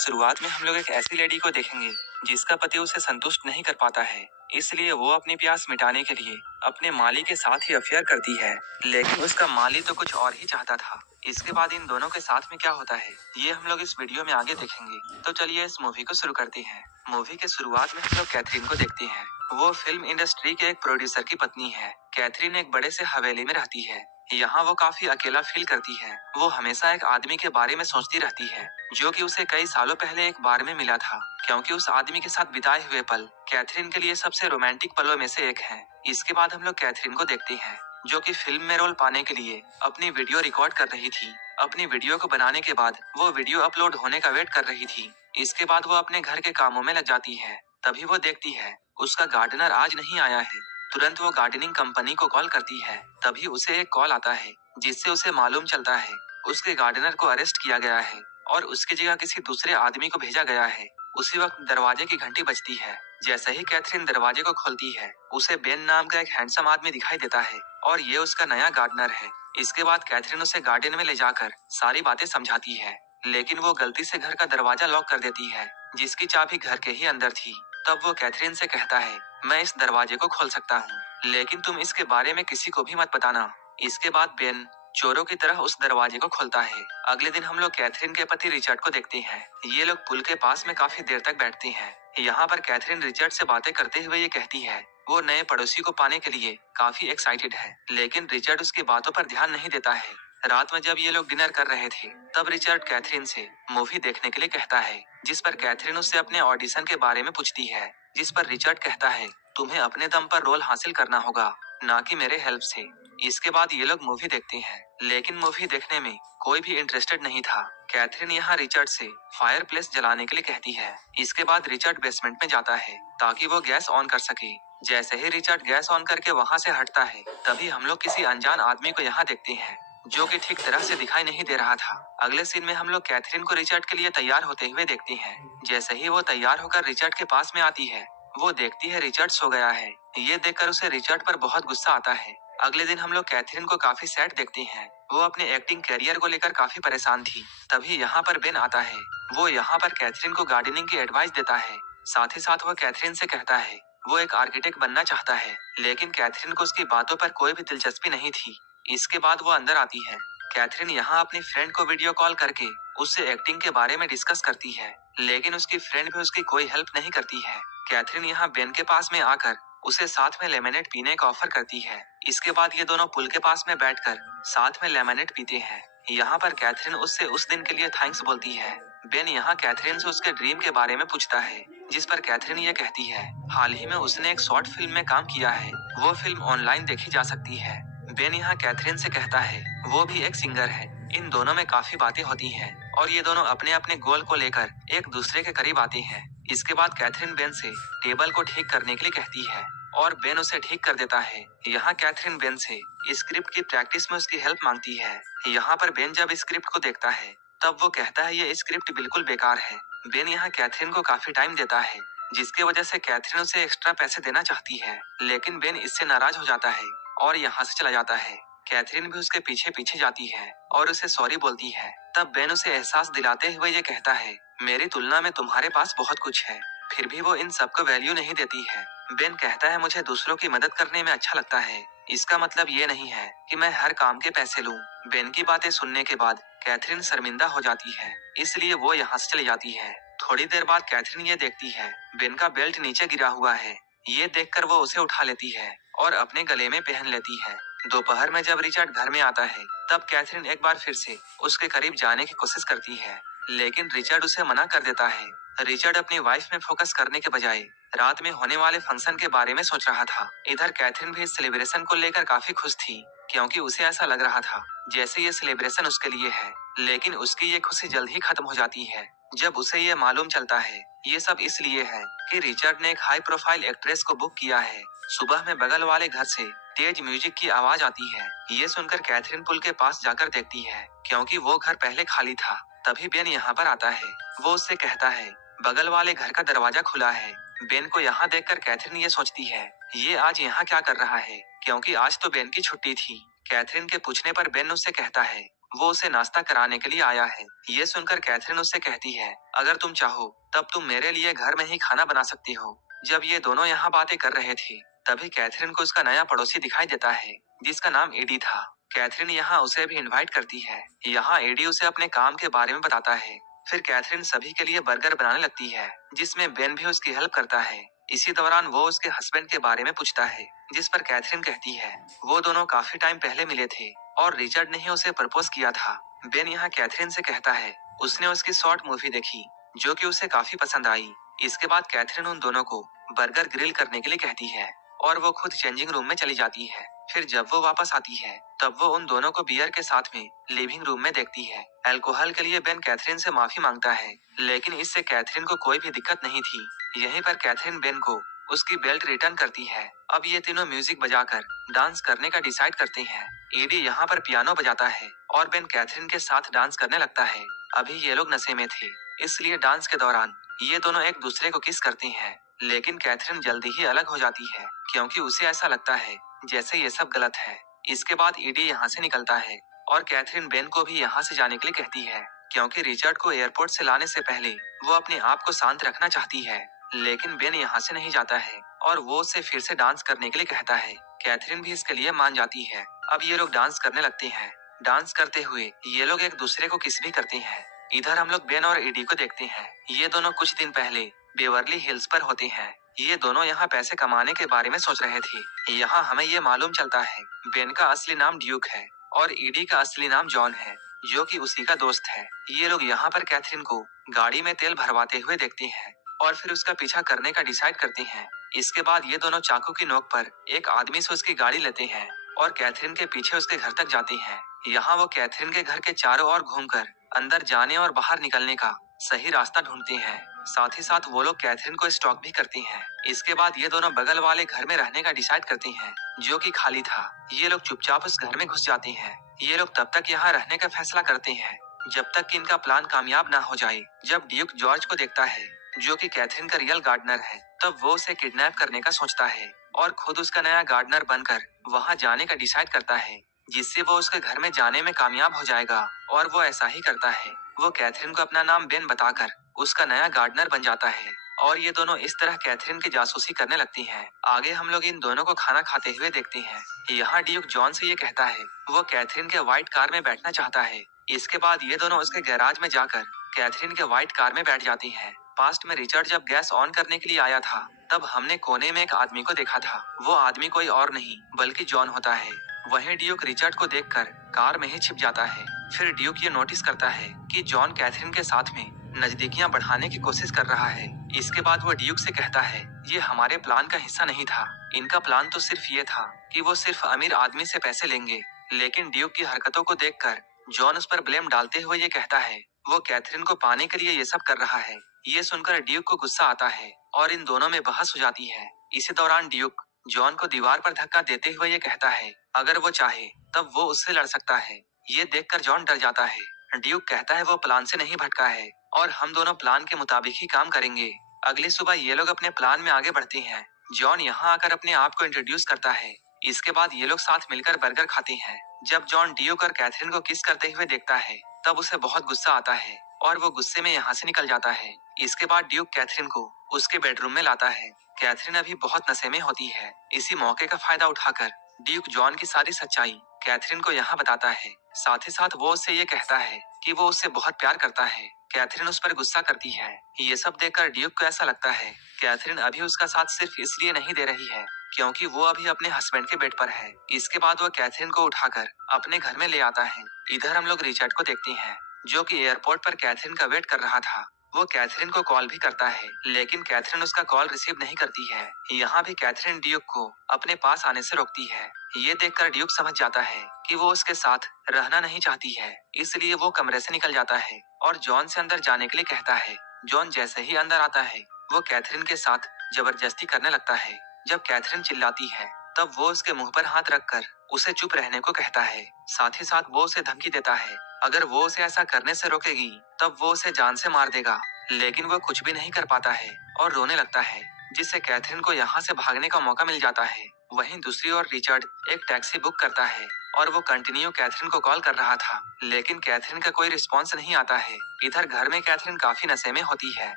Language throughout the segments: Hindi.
शुरुआत में हम लोग एक ऐसी लेडी को देखेंगे जिसका पति उसे संतुष्ट नहीं कर पाता है, इसलिए वो अपनी प्यास मिटाने के लिए अपने माली के साथ ही अफेयर करती है। लेकिन उसका माली तो कुछ और ही चाहता था। इसके बाद इन दोनों के साथ में क्या होता है, ये हम लोग इस वीडियो में आगे देखेंगे। तो चलिए इस मूवी को शुरू करते हैं। मूवी के शुरुआत में हम लोग कैथरीन को देखते हैं। वो फिल्म इंडस्ट्री के एक प्रोड्यूसर की पत्नी है। कैथरीन एक बड़े से हवेली में रहती है। यहाँ वो काफी अकेला फील करती है। वो हमेशा एक आदमी के बारे में सोचती रहती है जो कि उसे कई सालों पहले एक बार में मिला था, क्योंकि उस आदमी के साथ बिताए हुए पल कैथरीन के लिए सबसे रोमांटिक पलों में से एक है। इसके बाद हम लोग कैथरीन को देखते हैं जो कि फिल्म में रोल पाने के लिए अपनी वीडियो रिकॉर्ड कर रही थी। अपनी वीडियो को बनाने के बाद वो वीडियो अपलोड होने का वेट कर रही थी। इसके बाद वो अपने घर के कामों में लग जाती है। तभी वो देखती है उसका गार्डनर आज नहीं आया है। तुरंत वो गार्डनिंग कंपनी को कॉल करती है। तभी उसे एक कॉल आता है जिससे उसे मालूम चलता है उसके गार्डनर को अरेस्ट किया गया है और उसकी जगह किसी दूसरे आदमी को भेजा गया है। उसी वक्त दरवाजे की घंटी बजती है। जैसे ही कैथरीन दरवाजे को खोलती है उसे बेन नाम का एक हैंडसम आदमी दिखाई देता है और ये उसका नया गार्डनर है। इसके बाद कैथरीन उसे गार्डन में ले जाकर सारी बातें समझाती है, लेकिन वो गलती से घर का दरवाजा लॉक कर देती है जिसकी चाबी घर के ही अंदर थी। तब वो कैथरीन से कहता है, मैं इस दरवाजे को खोल सकता हूँ, लेकिन तुम इसके बारे में किसी को भी मत बताना। इसके बाद बेन चोरों की तरह उस दरवाजे को खोलता है। अगले दिन हम लोग कैथरीन के पति रिचर्ड को देखते हैं। ये लोग पुल के पास में काफी देर तक बैठते हैं। यहाँ पर कैथरीन रिचर्ड से बातें करते हुए ये कहती है वो नए पड़ोसी को पाने के लिए काफी एक्साइटेड है, लेकिन रिचर्ड उसकी बातों पर ध्यान नहीं देता है। रात में जब ये लोग डिनर कर रहे थे तब रिचर्ड कैथरीन से मूवी देखने के लिए कहता है, जिस पर कैथरीन उससे अपने ऑडिशन के बारे में पूछती है, जिस पर रिचर्ड कहता है तुम्हें अपने दम पर रोल हासिल करना होगा, ना कि मेरे हेल्प से। इसके बाद ये लोग मूवी देखते हैं, लेकिन मूवी देखने में कोई भी इंटरेस्टेड नहीं था। कैथरीन यहाँ रिचर्ड से फायर प्लेस जलाने के लिए कहती है। इसके बाद रिचर्ड बेसमेंट में जाता है ताकि वो गैस ऑन कर सके। जैसे ही रिचर्ड गैस ऑन करके वहाँ से हटता है तभी हम लोग किसी अनजान आदमी को यहाँ देखते हैं जो कि ठीक तरह से दिखाई नहीं दे रहा था। अगले सीन में हम लोग कैथरीन को रिचर्ड के लिए तैयार होते हुए देखते हैं। जैसे ही वो तैयार होकर रिचर्ड के पास में आती है वो देखती है रिचर्ड सो गया है। ये देखकर उसे रिचर्ड पर बहुत गुस्सा आता है। अगले दिन हम लोग कैथरीन को काफी सैड देखते हैं। वो अपने एक्टिंग करियर को लेकर काफी परेशान थी। तभी यहाँ पर बेन आता है। वो यहाँ पर कैथरीन को गार्डनिंग की एडवाइस देता है। साथ ही साथ वो कैथरीन से कहता है वो एक आर्किटेक्ट बनना चाहता है, लेकिन कैथरीन को उसकी बातों पर कोई भी दिलचस्पी नहीं थी। इसके बाद वो अंदर आती है। कैथरीन यहाँ अपनी फ्रेंड को वीडियो कॉल करके उससे एक्टिंग के बारे में डिस्कस करती है, लेकिन उसकी फ्रेंड भी उसकी कोई हेल्प नहीं करती है। कैथरीन यहाँ बेन के पास में आकर उसे साथ में लेमनेड पीने का ऑफर करती है। इसके बाद ये दोनों पुल के पास में बैठकर साथ में लेमनेड पीते हैं। यहाँ पर कैथरीन उससे उस दिन के लिए थैंक्स बोलती है। बेन यहाँ कैथरीन से उसके ड्रीम के बारे में पूछता है, जिस पर कैथरीन ये कहती है हाल ही में उसने एक शॉर्ट फिल्म में काम किया है, वो फिल्म ऑनलाइन देखी जा सकती है। बेन यहाँ कैथरीन से कहता है वो भी एक सिंगर है। इन दोनों में काफी बातें होती हैं और ये दोनों अपने अपने गोल को लेकर एक दूसरे के करीब आते हैं। इसके बाद कैथरीन बेन से टेबल को ठीक करने के लिए कहती है और बेन उसे ठीक कर देता है। यहाँ कैथरीन बेन से स्क्रिप्ट की प्रैक्टिस में उसकी हेल्प मांगती है। यहाँ पर बेन जब स्क्रिप्ट को देखता है तब वो कहता है ये स्क्रिप्ट बिल्कुल बेकार है। बेन यहाँ कैथरीन को काफी टाइम देता है, जिसकी वजह से कैथरीन उसे एक्स्ट्रा पैसे देना चाहती है, लेकिन बेन इससे नाराज हो जाता है और यहाँ से चला जाता है। कैथरीन भी उसके पीछे पीछे जाती है और उसे सॉरी बोलती है। तब बेन उसे एहसास दिलाते हुए ये कहता है मेरी तुलना में तुम्हारे पास बहुत कुछ है, फिर भी वो इन सबको वैल्यू नहीं देती है। बेन कहता है मुझे दूसरों की मदद करने में अच्छा लगता है, इसका मतलब ये नहीं है कि मैं हर काम के पैसे लूं। बेन की बातें सुनने के बाद कैथरीन शर्मिंदा हो जाती है, इसलिए वो यहाँ से चली जाती है। थोड़ी देर बाद कैथरीन ये देखती है बेन का बेल्ट नीचे गिरा हुआ है। ये देखकर वो उसे उठा लेती है और अपने गले में पहन लेती है। दोपहर में जब रिचर्ड घर में आता है तब कैथरीन एक बार फिर से उसके करीब जाने की कोशिश करती है, लेकिन रिचर्ड उसे मना कर देता है। रिचर्ड अपनी वाइफ में फोकस करने के बजाय रात में होने वाले फंक्शन के बारे में सोच रहा था। इधर कैथरीन भी इस सेलिब्रेशन को लेकर काफी खुश थी, क्योंकि उसे ऐसा लग रहा था जैसे ये सेलिब्रेशन उसके लिए है। लेकिन उसकी ये खुशी जल्द ही खत्म हो जाती है जब उसे ये मालूम चलता है ये सब इसलिए है कि रिचर्ड ने एक हाई प्रोफाइल एक्ट्रेस को बुक किया है। सुबह में बगल वाले घर से तेज म्यूजिक की आवाज आती है। ये सुनकर कैथरीन पुल के पास जाकर देखती है, क्योंकि वो घर पहले खाली था। तभी बेन यहाँ पर आता है। वो उससे कहता है बगल वाले घर का दरवाजा खुला है। बेन को यहाँ देखकर कैथरीन ये सोचती है ये आज यहाँ क्या कर रहा है, क्योंकि आज तो बेन की छुट्टी थी। कैथरीन के पूछने पर बेन उससे कहता है वो उसे नाश्ता कराने के लिए आया है। ये सुनकर कैथरीन उससे कहती है, अगर तुम चाहो तब तुम मेरे लिए घर में ही खाना बना सकती हो। जब ये दोनों यहाँ बातें कर रहे थे तभी कैथरीन को उसका नया पड़ोसी दिखाई देता है जिसका नाम एडी था। कैथरीन यहाँ उसे भी इनवाइट करती है। यहाँ एडी उसे अपने काम के बारे में बताता है। फिर कैथरीन सभी के लिए बर्गर बनाने लगती है जिसमें बेन भी उसकी हेल्प करता है। इसी दौरान वो उसके हस्बैंड के बारे में पूछता है जिस पर कैथरीन कहती है वो दोनों काफी टाइम पहले मिले थे और रिचर्ड ने ही उसे प्रपोज किया था। बेन यहाँ कैथरीन से कहता है उसने उसकी शॉर्ट मूवी देखी जो कि उसे काफी पसंद आई। इसके बाद कैथरीन उन दोनों को बर्गर ग्रिल करने के लिए कहती है और वो खुद चेंजिंग रूम में चली जाती है। फिर जब वो वापस आती है तब वो उन दोनों को बियर के साथ में लिविंग रूम में देखती है। अल्कोहल के लिए बेन कैथरीन से माफी मांगता है लेकिन इससे कैथरीन को कोई भी दिक्कत नहीं थी। यहीं पर कैथरीन बेन को उसकी बेल्ट रिटर्न करती है। अब ये तीनों म्यूजिक बजाकर डांस करने का डिसाइड करते हैं। एडी यहाँ पर पियानो बजाता है और बेन कैथरीन के साथ डांस करने लगता है। अभी ये लोग नशे में थे इसलिए डांस के दौरान ये दोनों एक दूसरे को किस करते हैं लेकिन कैथरीन जल्दी ही अलग हो जाती है क्योंकि उसे ऐसा लगता है जैसे ये सब गलत है। इसके बाद एडी यहाँ से निकलता है और कैथरीन बेन को भी यहाँ से जाने के लिए कहती है क्योंकि रिचर्ड को एयरपोर्ट से लाने से पहले वो अपने आप को शांत रखना चाहती है। लेकिन बेन यहाँ से नहीं जाता है और वो उसे फिर से डांस करने के लिए कहता है। कैथरीन भी इसके लिए मान जाती है। अब ये लोग डांस करने लगते हैं। डांस करते हुए ये लोग एक दूसरे को किस भी करते हैं। इधर हम लोग बेन और एडी को देखते हैं। ये दोनों कुछ दिन पहले बेवर्ली हिल्स पर होते हैं। ये दोनों यहाँ पैसे कमाने के बारे में सोच रहे थे। यहाँ हमें ये मालूम चलता है बेन का असली नाम ड्यूक है और एडी का असली नाम जॉन है जो कि उसी का दोस्त है। ये लोग यहाँ पर कैथरीन को गाड़ी में तेल भरवाते हुए देखते हैं और फिर उसका पीछा करने का डिसाइड करते हैं। इसके बाद ये दोनों चाकू की नोक पर एक आदमी से उसकी गाड़ी लेते हैं और कैथरीन के पीछे उसके घर तक जाते हैं। यहाँ वो कैथरीन के घर के चारों ओर घूमकर अंदर जाने और बाहर निकलने का सही रास्ता ढूंढते हैं। साथ ही साथ वो लोग कैथरीन को स्टॉक भी करते हैं। इसके बाद ये दोनों बगल वाले घर में रहने का डिसाइड करते हैं जो कि खाली था। ये लोग चुपचाप उस घर में घुस जाते हैं। ये लोग तब तक यहाँ रहने का फैसला करते हैं जब तक कि इनका प्लान कामयाब ना हो जाए। जब ड्यूक जॉर्ज को देखता है जो कि कैथरीन का रियल गार्डनर है तब वो उसे किडनैप करने का सोचता है और खुद उसका नया गार्डनर बनकर वहाँ जाने का डिसाइड करता है जिससे वो उसके घर में जाने में कामयाब हो जाएगा। और वो ऐसा ही करता है। वो कैथरीन को अपना नाम बेन बताकर उसका नया गार्डनर बन जाता है और ये दोनों इस तरह कैथरीन की जासूसी करने लगती हैं। आगे हम लोग इन दोनों को खाना खाते हुए देखते हैं। यहाँ ड्यूक जॉन से ये कहता है वो कैथरीन के व्हाइट कार में बैठना चाहता है। इसके बाद ये दोनों उसके गैराज में जाकर कैथरीन के व्हाइट कार में बैठ जाती हैं। पास्ट में रिचर्ड जब गैस ऑन करने के लिए आया था तब हमने कोने में एक आदमी को देखा था। वो आदमी कोई और नहीं बल्कि जॉन होता है। वहीं ड्यूक रिचर्ड को देखकर कार में ही छिप जाता है। फिर ड्यूक ये नोटिस करता है कि जॉन कैथरीन के साथ में नजदीकियां बढ़ाने की कोशिश कर रहा है। इसके बाद वो ड्यूक से कहता है ये हमारे प्लान का हिस्सा नहीं था। इनका प्लान तो सिर्फ ये था कि वो सिर्फ अमीर आदमी से पैसे लेंगे। लेकिन ड्यूक की हरकतों को देखकर जॉन उस पर ब्लेम डालते हुए ये कहता है वो कैथरीन को पाने के लिए ये सब कर रहा है। ये सुनकर ड्यूक को गुस्सा आता है और इन दोनों में बहस हो जाती है। इसी दौरान ड्यूक जॉन को दीवार पर धक्का देते हुए ये कहता है अगर वो चाहे तब वो उससे लड़ सकता है। ये देखकर जॉन डर जाता है। ड्यूक कहता है वो प्लान से नहीं भटका है और हम दोनों प्लान के मुताबिक ही काम करेंगे। अगली सुबह ये लोग अपने प्लान में आगे बढ़ते हैं। जॉन यहाँ आकर अपने आप को इंट्रोड्यूस करता है। इसके बाद ये लोग साथ मिलकर बर्गर खाते हैं। जब जॉन ड्यूक और कैथरीन को किस करते हुए देखता है तब उसे बहुत गुस्सा आता है और वो गुस्से में यहाँ से निकल जाता है। इसके बाद ड्यूक कैथरीन को उसके बेडरूम में लाता है। कैथरीन अभी बहुत नशे में होती है। इसी मौके का फायदा उठाकर ड्यूक जॉन की सारी सच्चाई कैथरीन को यहाँ बताता है। साथ ही साथ वो उससे ये कहता है कि वो उससे बहुत प्यार करता है। कैथरीन उस पर गुस्सा करती है। ये सब देखकर ड्यूक को ऐसा लगता है कैथरीन अभी उसका साथ सिर्फ इसलिए नहीं दे रही है क्योंकि वो अभी अपने हस्बैंड के बेड पर है। इसके बाद वो कैथरीन को उठाकर अपने घर में ले आता है। इधर हम लोग रिचर्ड को देखते हैं जो कि एयरपोर्ट पर कैथरीन का वेट कर रहा था। वो कैथरीन को कॉल भी करता है लेकिन कैथरीन उसका कॉल रिसीव नहीं करती है। यहाँ भी कैथरीन ड्यूक को अपने पास आने से रोकती है। ये देखकर ड्यूक समझ जाता है कि वो उसके साथ रहना नहीं चाहती है, इसलिए वो कमरे से निकल जाता है और जॉन से अंदर जाने के लिए कहता है। जॉन जैसे ही अंदर आता है वो कैथरीन के साथ जबरदस्ती करने लगता है। जब कैथरीन चिल्लाती है तब वो उसके मुंह पर हाथ रखकर उसे चुप रहने को कहता है। साथ ही साथ वो उसे धमकी देता है अगर वो उसे ऐसा करने से रोकेगी तब वो उसे जान से मार देगा। लेकिन वो कुछ भी नहीं कर पाता है और रोने लगता है जिससे कैथरीन को यहाँ से भागने का मौका मिल जाता है। वहीं दूसरी ओर रिचर्ड एक टैक्सी बुक करता है और वो कंटिन्यू कैथरीन को कॉल कर रहा था, लेकिन कैथरीन का कोई रिस्पॉन्स नहीं आता है। इधर घर में कैथरीन काफी नशे में होती है।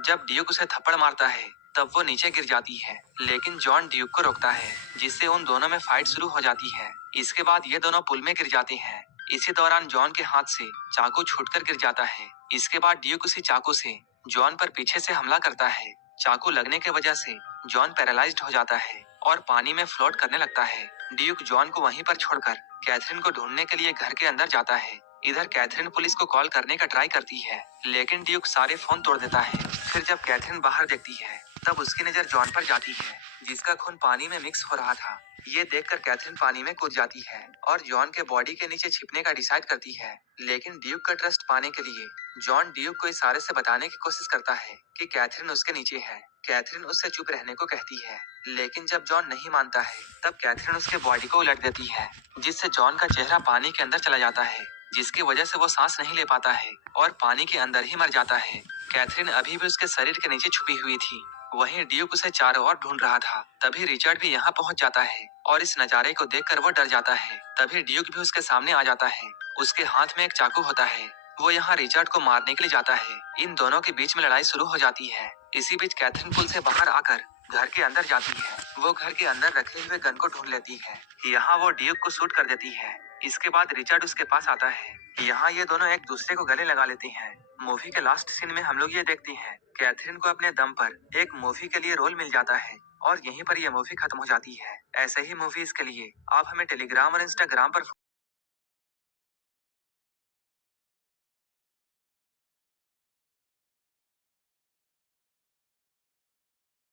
जब ड्यूक उसे थप्पड़ मारता है तब वो नीचे गिर जाती है, लेकिन जॉन ड्यूक को रोकता है, जिससे उन दोनों में फाइट शुरू हो जाती है। इसके बाद ये दोनों पुल में गिर जाते हैं। इसी दौरान जॉन के हाथ से चाकू छूटकर गिर जाता है। इसके बाद ड्यूक उसी चाकू से जॉन पर पीछे से हमला करता है। चाकू लगने की वजह से जॉन पैरालाइज्ड हो जाता है और पानी में फ्लोट करने लगता है। ड्यूक जॉन को वहीं पर छोड़कर कैथरीन को ढूंढने के लिए घर के अंदर जाता है। इधर कैथरीन पुलिस को कॉल करने का ट्राई करती है, लेकिन ड्यूक सारे फोन तोड़ देता है। फिर जब कैथरीन बाहर देखती है तब उसकी नजर जॉन पर जाती है, जिसका खून पानी में मिक्स हो रहा था। ये देखकर कैथरीन पानी में कूद जाती है और जॉन के बॉडी के नीचे छिपने का डिसाइड करती है, लेकिन ड्यूक का ट्रस्ट पाने के लिए जॉन ड्यूक को इशारे से बताने की कोशिश करता है कि कैथरीन उसके नीचे है। कैथरीन उससे चुप रहने को कहती है, लेकिन जब जॉन नहीं मानता है तब कैथरीन उसके बॉडी को उलट देती है, जिससे जॉन का चेहरा पानी के अंदर चला जाता है, जिसकी वजह से वो सांस नहीं ले पाता है और पानी के अंदर ही मर जाता है। कैथरीन अभी भी उसके शरीर के नीचे छुपी हुई थी। वहीं ड्यूक उसे चारों ओर ढूंढ रहा था। तभी रिचर्ड भी यहाँ पहुँच जाता है और इस नजारे को देखकर वो डर जाता है। तभी ड्यूक भी उसके सामने आ जाता है। उसके हाथ में एक चाकू होता है। वो यहाँ रिचर्ड को मारने के लिए जाता है। इन दोनों के बीच में लड़ाई शुरू हो जाती है। इसी बीच कैथरीन पुल से बाहर आकर घर के अंदर जाती है। वो घर के अंदर रखे हुए गन को ढूंढ लेती है। यहाँ वो ड्यूक को शूट कर देती है। इसके बाद रिचर्ड उसके पास आता है। यहाँ ये दोनों एक दूसरे को गले लगा लेते हैं। मूवी के लास्ट सीन में हम लोग ये देखते हैं कैथरीन को अपने दम पर एक मूवी के लिए रोल मिल जाता है और यहीं पर ये मूवी खत्म हो जाती है। ऐसे ही मूवीज के लिए आप हमें टेलीग्राम और इंस्टाग्राम पर